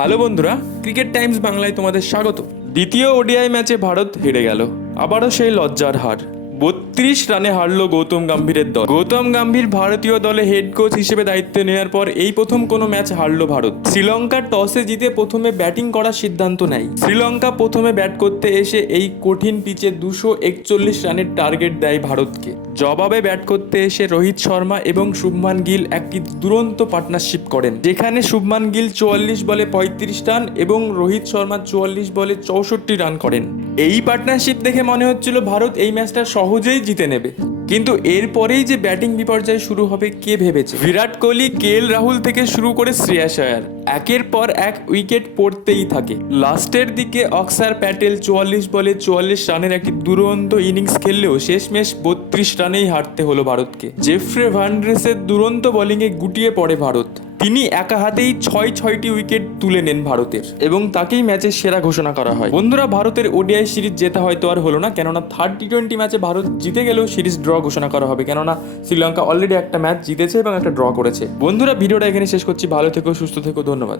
Hello বন্ধুরা, cricket Times বাংলায় তোমাদের স্বাগত। দ্বিতীয় ওডিআই ম্যাচে ভারত হেরে গেল, আবারও সেই লজ্জার হার। 32 রানে হারলো গৌতম গম্ভীরের দল। গৌতম গম্ভীর ভারতীয় দলে হেড কোচ হিসেবে দায়িত্ব নেওয়ার পর এই প্রথম কোনো ম্যাচ হারলো ভারত। শ্রীলঙ্কা টসে জিতে প্রথমে ব্যাটিং করার সিদ্ধান্ত নেয়। শ্রীলঙ্কা প্রথমে ব্যাট করতে এসে এই কঠিন পিচে 241 রানের টার্গেট দেয় ভারতকে। জবাবে ব্যাট করতে এসে রোহিত শর্মা এবং শুভমান গিল একটি দুরন্ত পার্টনারশিপ করেন, যেখানে শুভমান গিল 44 বলে 35 রান এবং রোহিত শর্মা 44 বলে 64 রান করেন। এই পার্টনারশিপ দেখে মনে হচ্ছিল ভারত এই ম্যাচটা সহজেই জিতে নেবে, কিন্তু এরপরেই যে ব্যাটিং বিপর্যয় শুরু হবে কে ভেবেছে। বিরাট কোহলি, কেএল রাহুল থেকে শুরু করে শ্রেয়াস আয়ার একের পর এক উইকেট পড়তেই থাকে। লাস্টের দিকে অক্সার প্যাটেল 44 বলে 44 রানের একটি দুরন্ত ইনিংস খেললেও শেষমেশ 32 রানেই হারতে হলো ভারতকে। জেফ্রে ভান্ড্রেসের দুরন্ত বোলিংয়ে গুটিয়ে পড়ে ভারত। তিনি একা হাতেই ছয়টি উইকেট তুলে নেন ভারতের এবং তাকেই ম্যাচের সেরা ঘোষণা করা হয়। বন্ধুরা, ভারতের ওডিআই সিরিজ জেতা হয়তো আর হলো না, কেননা থার্ড টি20 ম্যাচে ভারত জিতে গেলেও সিরিজ ড্র ঘোষণা করা হবে, কেননা শ্রীলঙ্কা অলরেডি একটা ম্যাচ জিতেছে এবং একটা ড্র করেছে। বন্ধুরা, ভিডিওটা এখানে শেষ করছি। ভালো থেকো, সুস্থ থেকো, ধন্যবাদ।